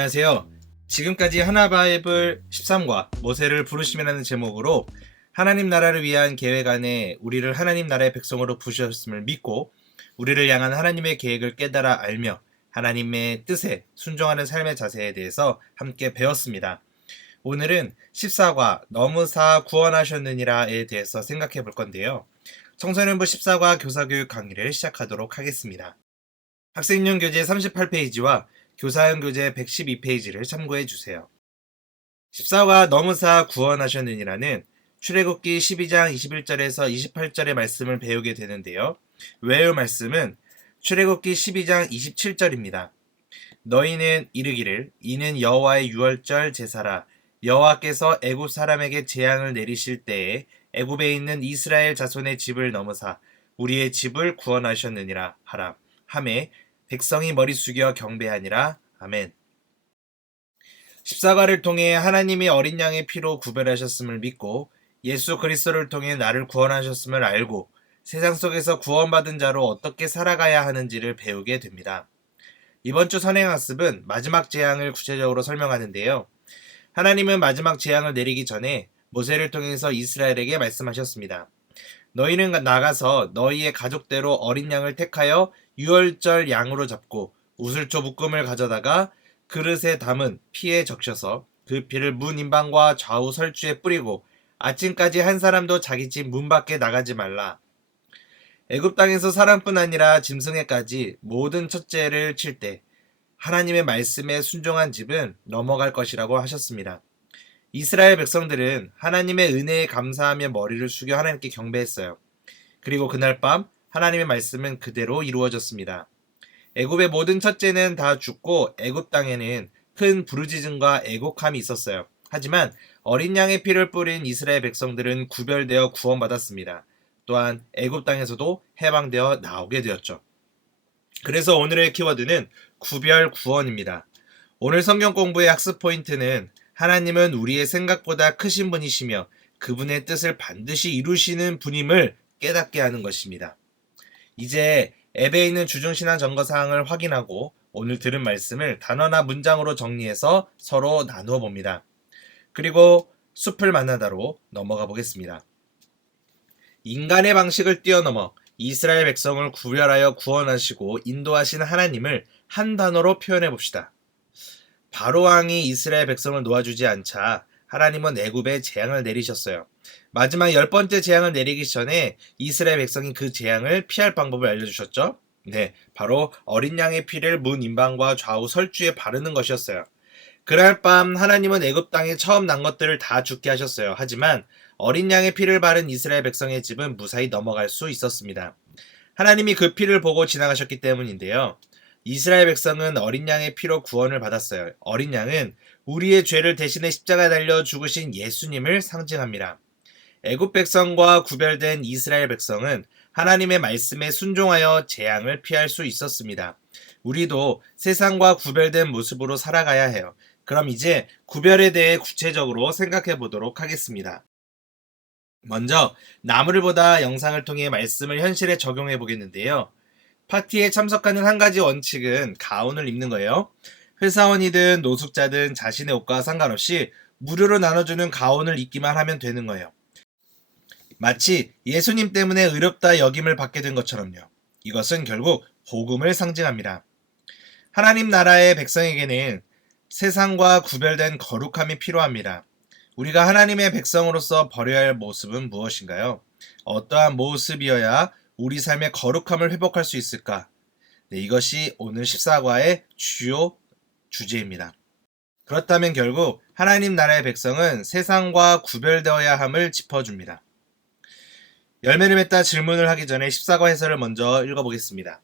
안녕하세요. 지금까지 하나바이블 13과 모세를 부르시면라는 제목으로 하나님 나라를 위한 계획 안에 우리를 하나님 나라의 백성으로 부르셨음을 믿고 우리를 향한 하나님의 계획을 깨달아 알며 하나님의 뜻에 순종하는 삶의 자세에 대해서 함께 배웠습니다. 오늘은 14과 너무사 구원하셨느니라에 대해서 생각해 볼 건데요. 청소년부 14과 교사교육 강의를 시작하도록 하겠습니다. 학생용 교재 38페이지와 교사용 교재 112페이지를 참고해 주세요. 14가 너무사 구원하셨느니라는 출애굽기 12장 21절에서 28절의 말씀을 배우게 되는데요. 외울 말씀은 출애굽기 12장 27절입니다. 너희는 이르기를 이는 여호와의 유월절 제사라. 여호와께서 애굽 사람에게 재앙을 내리실 때에 애굽에 있는 이스라엘 자손의 집을 넘어사 우리의 집을 구원하셨느니라 하라. 하매 백성이 머리 숙여 경배하니라. 아멘. 십자가를 통해 하나님이 어린 양의 피로 구별하셨음을 믿고 예수 그리스도를 통해 나를 구원하셨음을 알고 세상 속에서 구원받은 자로 어떻게 살아가야 하는지를 배우게 됩니다. 이번 주 선행학습은 마지막 재앙을 구체적으로 설명하는데요. 하나님은 마지막 재앙을 내리기 전에 모세를 통해서 이스라엘에게 말씀하셨습니다. 너희는 나가서 너희의 가족대로 어린 양을 택하여 유월절 양으로 잡고 우슬초 묶음을 가져다가 그릇에 담은 피에 적셔서 그 피를 문 인방과 좌우 설주에 뿌리고 아침까지 한 사람도 자기 집 문 밖에 나가지 말라. 애굽 땅에서 사람뿐 아니라 짐승에까지 모든 첫째를 칠 때 하나님의 말씀에 순종한 집은 넘어갈 것이라고 하셨습니다. 이스라엘 백성들은 하나님의 은혜에 감사하며 머리를 숙여 하나님께 경배했어요. 그리고 그날 밤 하나님의 말씀은 그대로 이루어졌습니다. 애굽의 모든 첫째는 다 죽고 애굽 땅에는 큰 부르짖음과 애곡함이 있었어요. 하지만 어린 양의 피를 뿌린 이스라엘 백성들은 구별되어 구원받았습니다. 또한 애굽 땅에서도 해방되어 나오게 되었죠. 그래서 오늘의 키워드는 구별 구원입니다. 오늘 성경 공부의 학습 포인트는 하나님은 우리의 생각보다 크신 분이시며 그분의 뜻을 반드시 이루시는 분임을 깨닫게 하는 것입니다. 이제 앱에 있는 주중신앙 점거사항을 확인하고 오늘 들은 말씀을 단어나 문장으로 정리해서 서로 나누어 봅니다. 그리고 숲을 만나다로 넘어가 보겠습니다. 인간의 방식을 뛰어넘어 이스라엘 백성을 구별하여 구원하시고 인도하신 하나님을 한 단어로 표현해 봅시다. 바로 왕이 이스라엘 백성을 놓아주지 않자 하나님은 애굽에 재앙을 내리셨어요. 마지막 10번째 재앙을 내리기 전에 이스라엘 백성이 그 재앙을 피할 방법을 알려주셨죠. 네, 바로 어린 양의 피를 문 인방과 좌우 설주에 바르는 것이었어요. 그날 밤 하나님은 애굽 땅에 처음 난 것들을 다 죽게 하셨어요. 하지만 어린 양의 피를 바른 이스라엘 백성의 집은 무사히 넘어갈 수 있었습니다. 하나님이 그 피를 보고 지나가셨기 때문인데요. 이스라엘 백성은 어린 양의 피로 구원을 받았어요. 어린 양은 우리의 죄를 대신해 십자가에 달려 죽으신 예수님을 상징합니다. 애굽 백성과 구별된 이스라엘 백성은 하나님의 말씀에 순종하여 재앙을 피할 수 있었습니다. 우리도 세상과 구별된 모습으로 살아가야 해요. 그럼 이제 구별에 대해 구체적으로 생각해 보도록 하겠습니다. 먼저 나무를 보다 영상을 통해 말씀을 현실에 적용해 보겠는데요. 파티에 참석하는 한 가지 원칙은 가운을 입는 거예요. 회사원이든 노숙자든 자신의 옷과 상관없이 무료로 나눠주는 가운을 입기만 하면 되는 거예요. 마치 예수님 때문에 의롭다 여김을 받게 된 것처럼요. 이것은 결국 복음을 상징합니다. 하나님 나라의 백성에게는 세상과 구별된 거룩함이 필요합니다. 우리가 하나님의 백성으로서 버려야 할 모습은 무엇인가요? 어떠한 모습이어야 우리 삶의 거룩함을 회복할 수 있을까? 네, 이것이 오늘 14과의 주요 주제입니다. 그렇다면 결국 하나님 나라의 백성은 세상과 구별되어야 함을 짚어줍니다. 열매를 맺다 질문을 하기 전에 14과 해설을 먼저 읽어보겠습니다.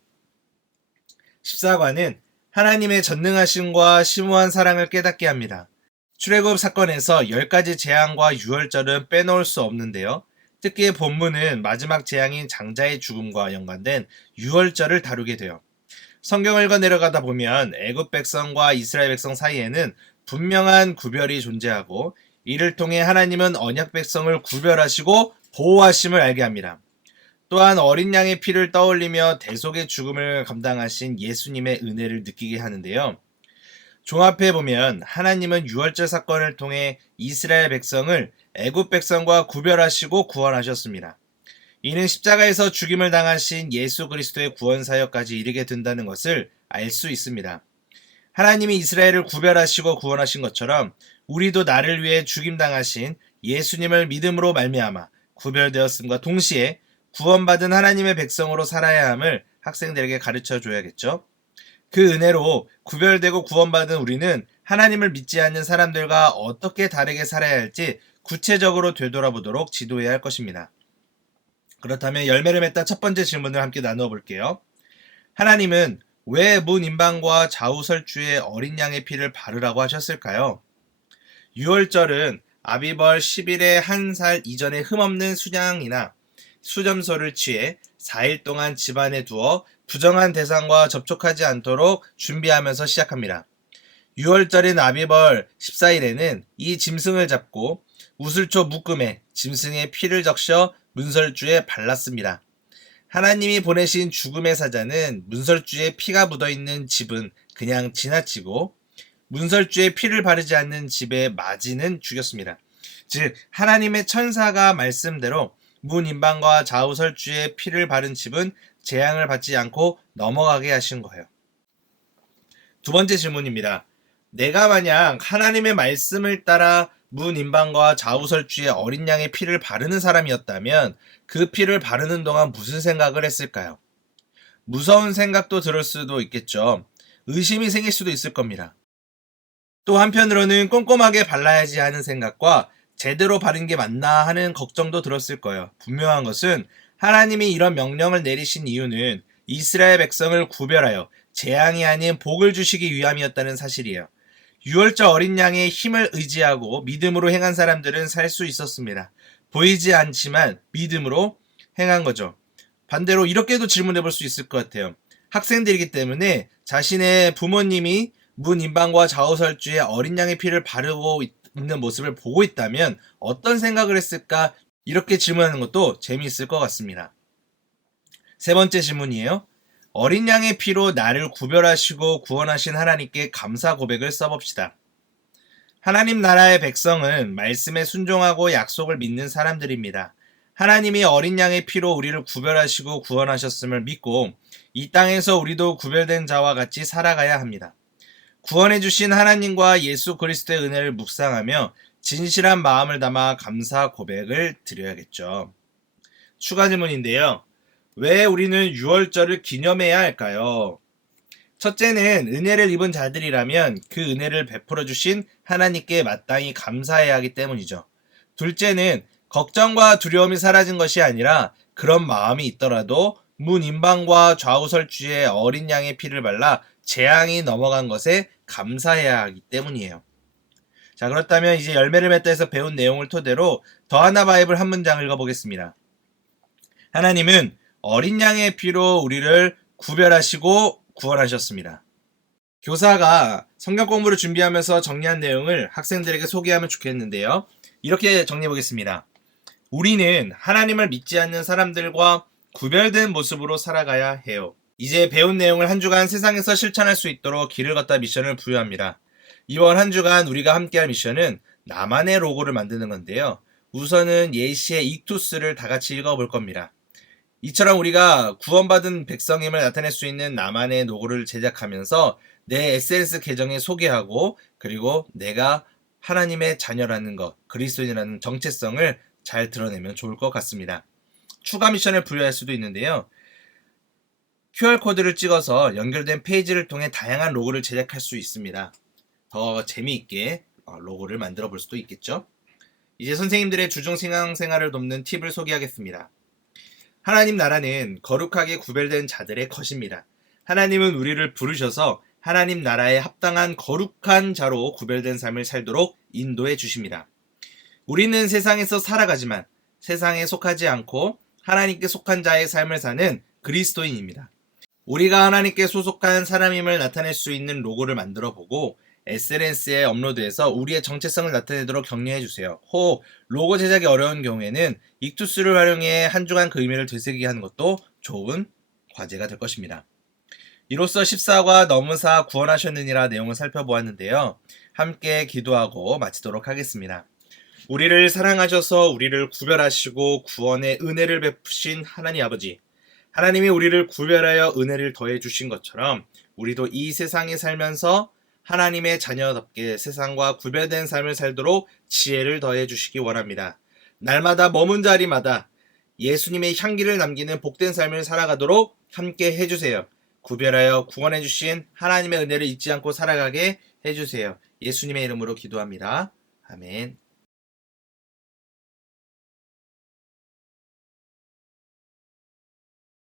14과는 하나님의 전능하심과 심오한 사랑을 깨닫게 합니다. 출애굽 사건에서 10가지 재앙과 유월절은 빼놓을 수 없는데요. 특히 본문은 마지막 재앙인 장자의 죽음과 연관된 유월절을 다루게 돼요. 성경을 읽어 내려가다 보면 애굽 백성과 이스라엘 백성 사이에는 분명한 구별이 존재하고 이를 통해 하나님은 언약 백성을 구별하시고 보호하심을 알게 합니다. 또한 어린 양의 피를 떠올리며 대속의 죽음을 감당하신 예수님의 은혜를 느끼게 하는데요. 종합해 보면 하나님은 유월절 사건을 통해 이스라엘 백성을 애굽 백성과 구별하시고 구원하셨습니다. 이는 십자가에서 죽임을 당하신 예수 그리스도의 구원 사역까지 이르게 된다는 것을 알 수 있습니다. 하나님이 이스라엘을 구별하시고 구원하신 것처럼 우리도 나를 위해 죽임당하신 예수님을 믿음으로 말미암아 구별되었음과 동시에 구원받은 하나님의 백성으로 살아야 함을 학생들에게 가르쳐 줘야겠죠. 그 은혜로 구별되고 구원받은 우리는 하나님을 믿지 않는 사람들과 어떻게 다르게 살아야 할지 구체적으로 되돌아보도록 지도해야 할 것입니다. 그렇다면 열매를 맺다 첫 번째 질문을 함께 나누어 볼게요. 하나님은 왜 문 임방과 좌우설주에 어린 양의 피를 바르라고 하셨을까요? 유월절은 아비벌 10일의 한 살 이전에 흠없는 수냥이나 수점소를 취해 4일 동안 집안에 두어 부정한 대상과 접촉하지 않도록 준비하면서 시작합니다. 유월절인 아비벌 14일에는 이 짐승을 잡고 우슬초 묶음에 짐승의 피를 적셔 문설주에 발랐습니다. 하나님이 보내신 죽음의 사자는 문설주에 피가 묻어있는 집은 그냥 지나치고 문설주에 피를 바르지 않는 집에 맞이는 죽였습니다. 즉 하나님의 천사가 말씀대로 문 임방과 좌우설주에 피를 바른 집은 재앙을 받지 않고 넘어가게 하신 거예요. 두 번째 질문입니다. 내가 만약 하나님의 말씀을 따라 문 임방과 좌우설주에 어린 양의 피를 바르는 사람이었다면 그 피를 바르는 동안 무슨 생각을 했을까요? 무서운 생각도 들을 수도 있겠죠. 의심이 생길 수도 있을 겁니다. 또 한편으로는 꼼꼼하게 발라야지 하는 생각과 제대로 바른 게 맞나 하는 걱정도 들었을 거예요. 분명한 것은 하나님이 이런 명령을 내리신 이유는 이스라엘 백성을 구별하여 재앙이 아닌 복을 주시기 위함이었다는 사실이에요. 유월절 어린 양의 힘을 의지하고 믿음으로 행한 사람들은 살 수 있었습니다. 보이지 않지만 믿음으로 행한 거죠. 반대로 이렇게도 질문해 볼 수 있을 것 같아요. 학생들이기 때문에 자신의 부모님이 문 임방과 좌우설주에 어린 양의 피를 바르고 있는 모습을 보고 있다면 어떤 생각을 했을까? 이렇게 질문하는 것도 재미있을 것 같습니다. 세 번째 질문이에요. 어린 양의 피로 나를 구별하시고 구원하신 하나님께 감사 고백을 써봅시다. 하나님 나라의 백성은 말씀에 순종하고 약속을 믿는 사람들입니다. 하나님이 어린 양의 피로 우리를 구별하시고 구원하셨음을 믿고 이 땅에서 우리도 구별된 자와 같이 살아가야 합니다. 구원해 주신 하나님과 예수 그리스도의 은혜를 묵상하며 진실한 마음을 담아 감사 고백을 드려야겠죠. 추가 질문인데요. 왜 우리는 유월절을 기념해야 할까요? 첫째는 은혜를 입은 자들이라면 그 은혜를 베풀어 주신 하나님께 마땅히 감사해야 하기 때문이죠. 둘째는 걱정과 두려움이 사라진 것이 아니라 그런 마음이 있더라도 문 임방과 좌우설주에 어린 양의 피를 발라 재앙이 넘어간 것에 감사해야 하기 때문이에요. 자, 그렇다면 이제 열매를 맺다에서 배운 내용을 토대로 더하나 바이블 한 문장 읽어보겠습니다. 하나님은 어린 양의 피로 우리를 구별하시고 구원하셨습니다. 교사가 성경 공부를 준비하면서 정리한 내용을 학생들에게 소개하면 좋겠는데요. 이렇게 정리해 보겠습니다. 우리는 하나님을 믿지 않는 사람들과 구별된 모습으로 살아가야 해요. 이제 배운 내용을 한 주간 세상에서 실천할 수 있도록 길을 걷다 미션을 부여합니다. 이번 한 주간 우리가 함께할 미션은 나만의 로고를 만드는 건데요. 우선은 예시의 익투스를 다 같이 읽어볼 겁니다. 이처럼 우리가 구원받은 백성임을 나타낼 수 있는 나만의 로고를 제작하면서 내 SNS 계정에 소개하고 그리고 내가 하나님의 자녀라는 것, 그리스도인이라는 정체성을 잘 드러내면 좋을 것 같습니다. 추가 미션을 부여할 수도 있는데요. QR코드를 찍어서 연결된 페이지를 통해 다양한 로고를 제작할 수 있습니다. 더 재미있게 로고를 만들어 볼 수도 있겠죠. 이제 선생님들의 주중 신앙생활을 돕는 팁을 소개하겠습니다. 하나님 나라는 거룩하게 구별된 자들의 것입니다. 하나님은 우리를 부르셔서 하나님 나라에 합당한 거룩한 자로 구별된 삶을 살도록 인도해 주십니다. 우리는 세상에서 살아가지만 세상에 속하지 않고 하나님께 속한 자의 삶을 사는 그리스도인입니다. 우리가 하나님께 소속한 사람임을 나타낼 수 있는 로고를 만들어 보고 SNS에 업로드해서 우리의 정체성을 나타내도록 격려해 주세요. 혹 로고 제작이 어려운 경우에는 익투스를 활용해 한 주간 그 의미를 되새기게 하는 것도 좋은 과제가 될 것입니다. 이로써 십사와 넘으사 구원하셨느니라 내용을 살펴보았는데요. 함께 기도하고 마치도록 하겠습니다. 우리를 사랑하셔서 우리를 구별하시고 구원의 은혜를 베푸신 하나님 아버지, 하나님이 우리를 구별하여 은혜를 더해 주신 것처럼 우리도 이 세상에 살면서 하나님의 자녀답게 세상과 구별된 삶을 살도록 지혜를 더해 주시기 원합니다. 날마다 머문 자리마다 예수님의 향기를 남기는 복된 삶을 살아가도록 함께 해주세요. 구별하여 구원해 주신 하나님의 은혜를 잊지 않고 살아가게 해주세요. 예수님의 이름으로 기도합니다. 아멘.